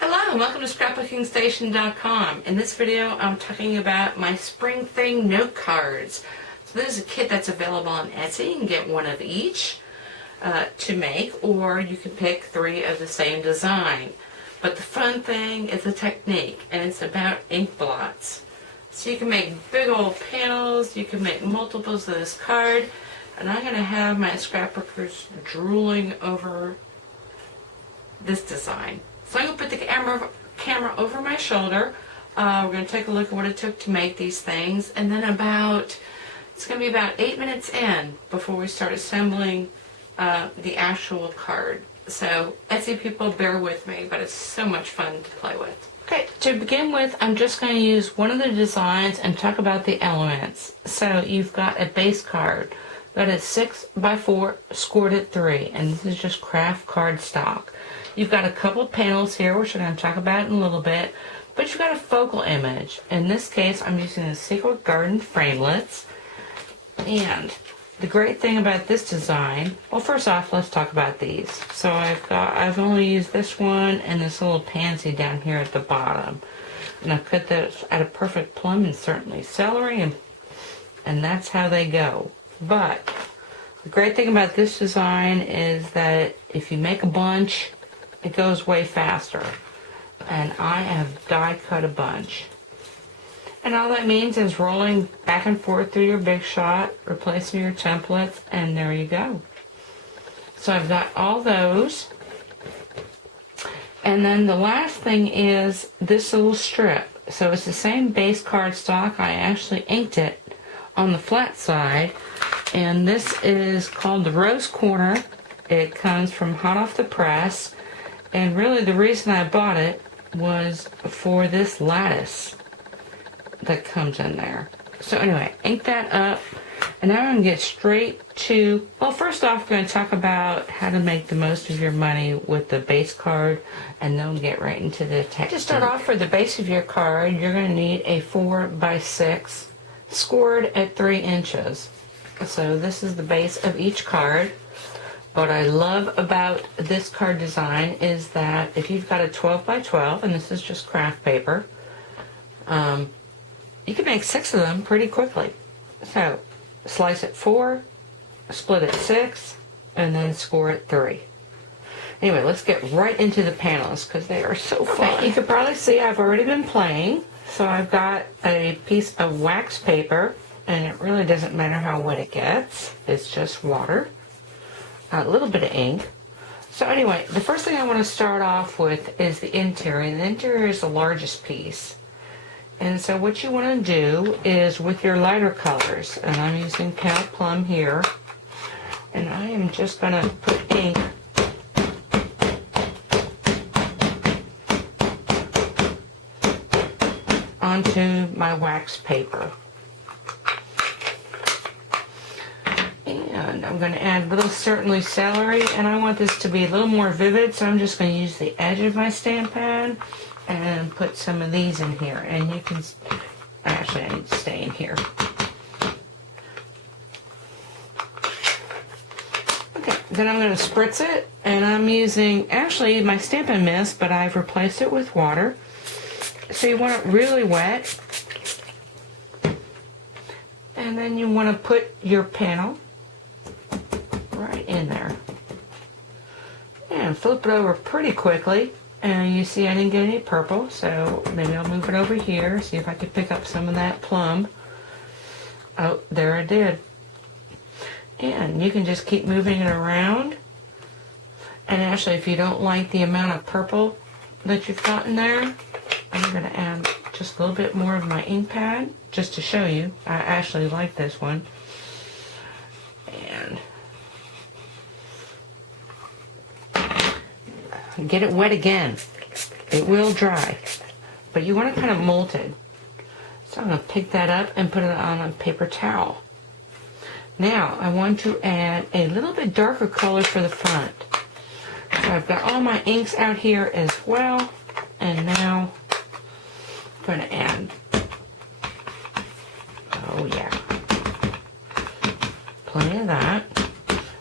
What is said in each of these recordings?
Hello and welcome to scrapbookingstation.com. In this video I'm talking about my Spring Thing note cards. So this is a kit that's available on Etsy. You can get one of each to make, or you can pick 3 of the same design. But the fun thing is the technique, and it's about ink blots. So you can make big old panels, you can make multiples of this card, and I'm going to have my scrapbookers drooling over this design. So I'm going to put the camera over my shoulder. We're going to take a look at what it took to make these things, and then it's going to be about 8 minutes in before we start assembling the actual card. So Etsy people, bear with me, but it's so much fun to play with. Okay, to begin with, I'm just going to use one of the designs and talk about the elements. So you've got a base card that is 6x4 scored at 3, and this is just craft card stock. You've got a couple of panels here, which I'm going to talk about in a little bit, but you've got a focal image. In this case, I'm using the Secret Garden framelits, and the great thing about this design, well, first off, let's talk about these. So I've only used this one and this little pansy down here at the bottom. And I've cut this at a perfect plum and certainly celery, and that's how they go. But the great thing about this design is that if you make a bunch, it goes way faster. And I have die cut a bunch. And all that means is rolling back and forth through your big shot, replacing your templates, and there you go. So I've got all those. And then the last thing is this little strip. So it's the same base cardstock. I actually inked it on the flat side. And this is called the Rose Corner. It comes from hot off the press. And really the reason I bought it was for this lattice that comes in there. So anyway, ink that up, and now I'm going to get straight to, well, first off, we're going to talk about how to make the most of your money with the base card, and then we'll get right into the text. To start off, for the base of your card, you're going to need a 4x6 scored at 3 inches. So this is the base of each card. What I love about this card design is that if you've got a 12x12, and this is just craft paper, you can make 6 of them pretty quickly. So slice at 4, split at 6, and then score at 3. Anyway, let's get right into the panels because they are so fun. Okay, you can probably see I've already been playing. So I've got a piece of wax paper, and it really doesn't matter how wet it gets. It's just water, a little bit of ink. So anyway, the first thing I want to start off with is the interior. The interior is the largest piece. And so what you want to do is with your lighter colors, and I'm using pale plum here, and I am just going to put ink onto my wax paper. And I'm going to add a little certainly celery, and I want this to be a little more vivid, so I'm just going to use the edge of my stamp pad and put some of these in here. And you can, actually I need to stay in here. Okay, then I'm going to spritz it, and I'm using, actually my Stampin' Mist, but I've replaced it with water. So you want it really wet. And then you want to put your panel right in there. And flip it over pretty quickly. And you see I didn't get any purple, so maybe I'll move it over here, see if I can pick up some of that plum. Oh, there I did. And you can just keep moving it around. And actually, if you don't like the amount of purple that you've got in there, I'm going to add just a little bit more of my ink pad, just to show you. I actually like this one. And get it wet again. It will dry, but you want it kind of molted. So I'm going to pick that up and put it on a paper towel. Now I want to add a little bit darker color for the front. So I've got all my inks out here as well, and now I'm going to add, oh yeah, plenty of that.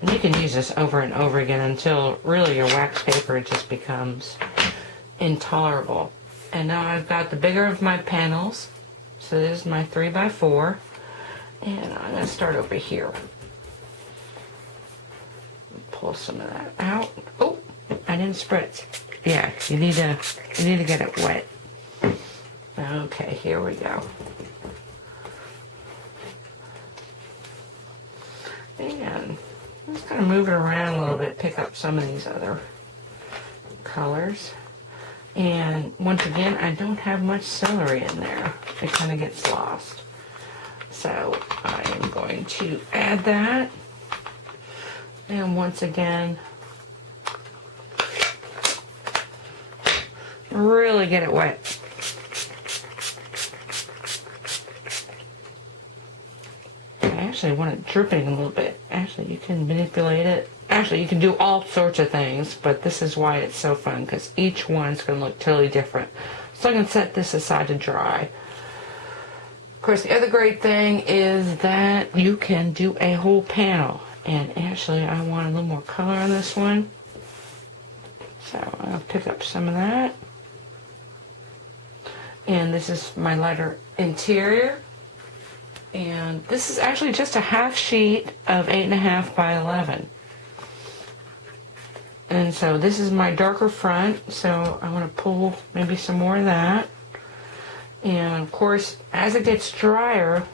And you can use this over and over again until really your wax paper just becomes intolerable. And now I've got the bigger of my panels. So this is my 3x4. And I'm going to start over here. Pull some of that out. Oh, I didn't spritz. Yeah, you need to get it wet. Okay, here we go. And I'm just going to move it around a little bit, pick up some of these other colors. And once again, I don't have much celery in there. It kind of gets lost. So I am going to add that. And once again, really get it wet. I actually want it dripping a little bit. Actually, you can manipulate it. Actually, you can do all sorts of things, but this is why it's so fun, because each one's going to look totally different. So I can set this aside to dry. Of course, the other great thing is that you can do a whole panel. And actually, I want a little more color on this one. So I'll pick up some of that. And this is my lighter interior. And this is actually just a half sheet of 8.5 by 11. And so this is my darker front, so I want to pull maybe some more of that. And of course, as it gets drier,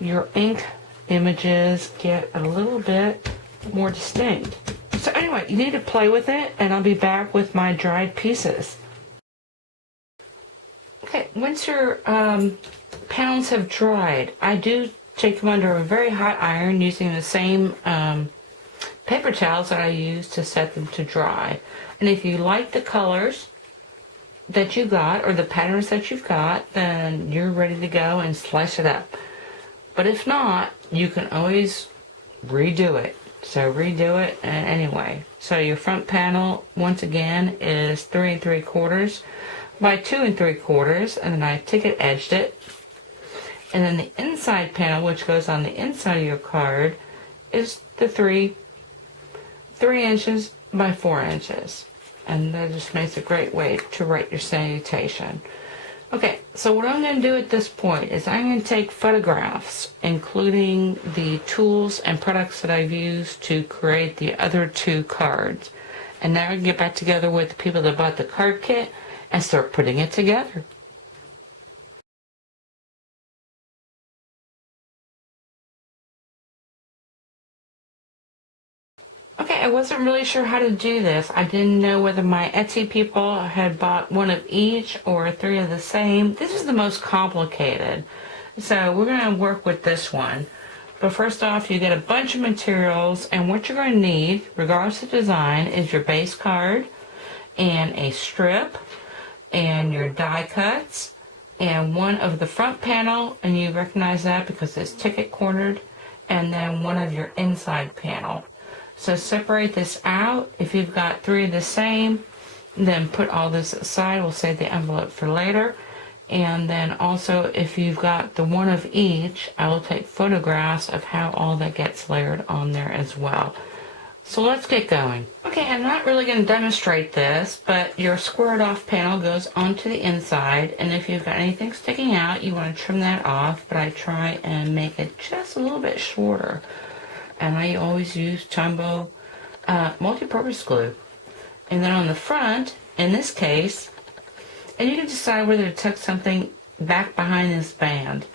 your ink images get a little bit more distinct. So anyway, you need to play with it, and I'll be back with my dried pieces. Okay, once your panels have dried, I do take them under a very hot iron using the same paper towels that I use to set them to dry. And if you like the colors that you got or the patterns that you've got, then you're ready to go and slice it up. But if not, you can always redo it. So redo it anyway. So your front panel, once again, is 3 3/4 by 2 3/4, and then I ticket edged it. And then the inside panel, which goes on the inside of your card, is the 3 inches by 4 inches. And that just makes a great way to write your salutation. Okay, so what I'm going to do at this point is I'm going to take photographs, including the tools and products that I've used to create the other 2 cards. And now I can get back together with the people that bought the card kit and start putting it together. Okay, I wasn't really sure how to do this. I didn't know whether my Etsy people had bought one of each or 3 of the same. This is the most complicated. So we're going to work with this one. But first off, you get a bunch of materials, and what you're going to need, regardless of design, is your base card and a strip and your die cuts and one of the front panel, and you recognize that because it's ticket cornered, and then one of your inside panel. So separate this out. If you've got 3 of the same, then put all this aside. We'll save the envelope for later. And then also, if you've got the one of each, I will take photographs of how all that gets layered on there as well. So let's get going. Okay, I'm not really going to demonstrate this, but your squared off panel goes onto the inside, and if you've got anything sticking out, you want to trim that off, but I try and make it just a little bit shorter. And I always use Tombow multi-purpose glue. And then on the front, in this case, and you can decide whether to tuck something back behind this band.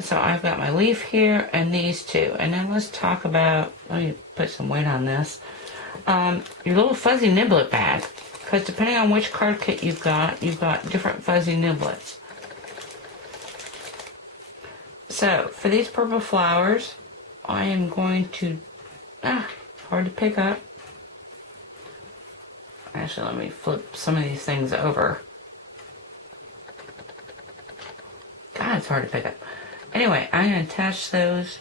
So I've got my leaf here and these 2. And then let's talk about, let me put some weight on this, your little fuzzy niblet bag. Because depending on which card kit you've got different fuzzy niblets. So for these purple flowers, I am going to, hard to pick up. Actually, let me flip some of these things over. God, it's hard to pick up. Anyway, I'm going to attach those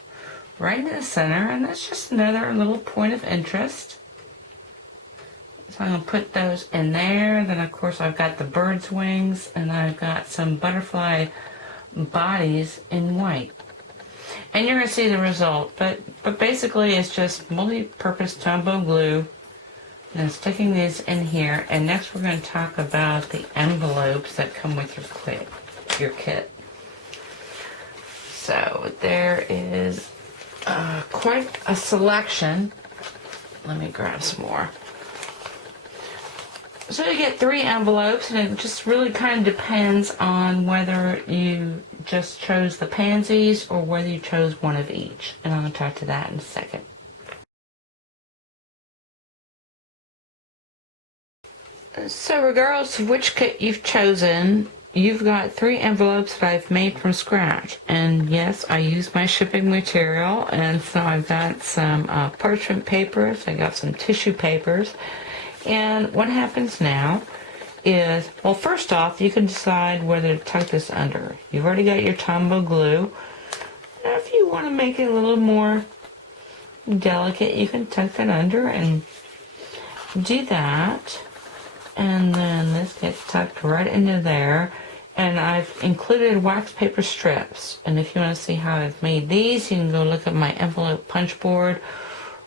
right into the center, and that's just another little point of interest. So I'm going to put those in there. Then, of course, I've got the bird's wings, and I've got some butterfly bodies in white. And you're going to see the result, but basically it's just multi-purpose Tombow glue Now sticking these in here, and next we're going to talk about the envelopes that come with your kit. So there is quite a selection. Let me grab some more. So you get 3 envelopes, and it just really kind of depends on whether you just chose the pansies or whether you chose one of each. And I'm going to talk to that in a second. So regardless of which kit you've chosen, you've got 3 envelopes that I've made from scratch. And yes, I use my shipping material, and so I've got some parchment papers, I got some tissue papers. And what happens now is, well, first off, you can decide whether to tuck this under. You've already got your Tombow glue. Now, if you want to make it a little more delicate, you can tuck that under and do that. And then this gets tucked right into there. And I've included wax paper strips. And if you want to see how I've made these, you can go look at my envelope punch board,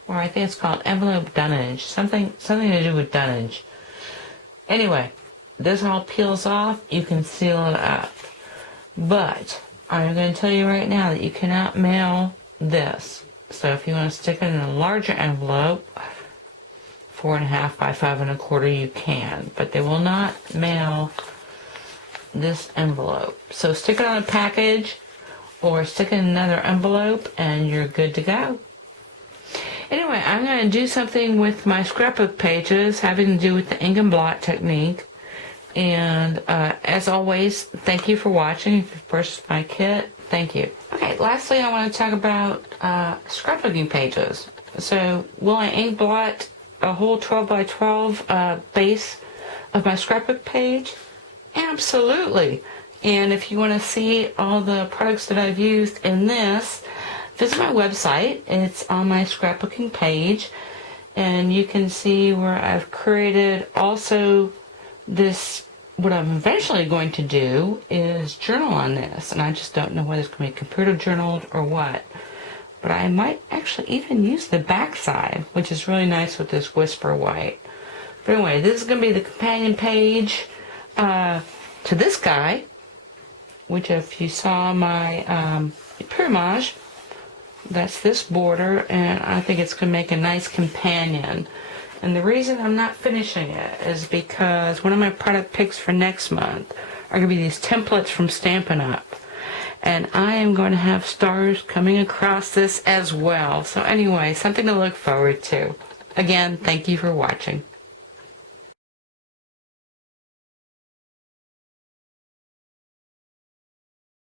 or I think it's called envelope dunnage. Something to do with dunnage. Anyway, this all peels off. You can seal it up. But I'm going to tell you right now that you cannot mail this. So if you want to stick it in a larger envelope, 4.5 by 5.25, you can. But they will not mail this envelope. So stick it on a package or stick it in another envelope and you're good to go. Anyway, I'm going to do something with my scrapbook pages having to do with the ink and blot technique. And as always, thank you for watching. If you've purchased my kit, thank you. Okay, lastly, I want to talk about scrapbooking pages. So will I ink blot a whole 12 by 12 base of my scrapbook page? Absolutely. And if you want to see all the products that I've used in this, visit my website. It's on my scrapbooking page, and you can see where I've created also this. What I'm eventually going to do is journal on this, and I just don't know whether it's going to be computer journaled or what. But I might actually even use the back side, which is really nice with this whisper white. But anyway, this is going to be the companion page to this guy, which if you saw my plumage, that's this border, and I think it's going to make a nice companion. And the reason I'm not finishing it is because one of my product picks for next month are going to be these templates from Stampin' Up! And I am going to have stars coming across this as well. So anyway, something to look forward to. Again, thank you for watching.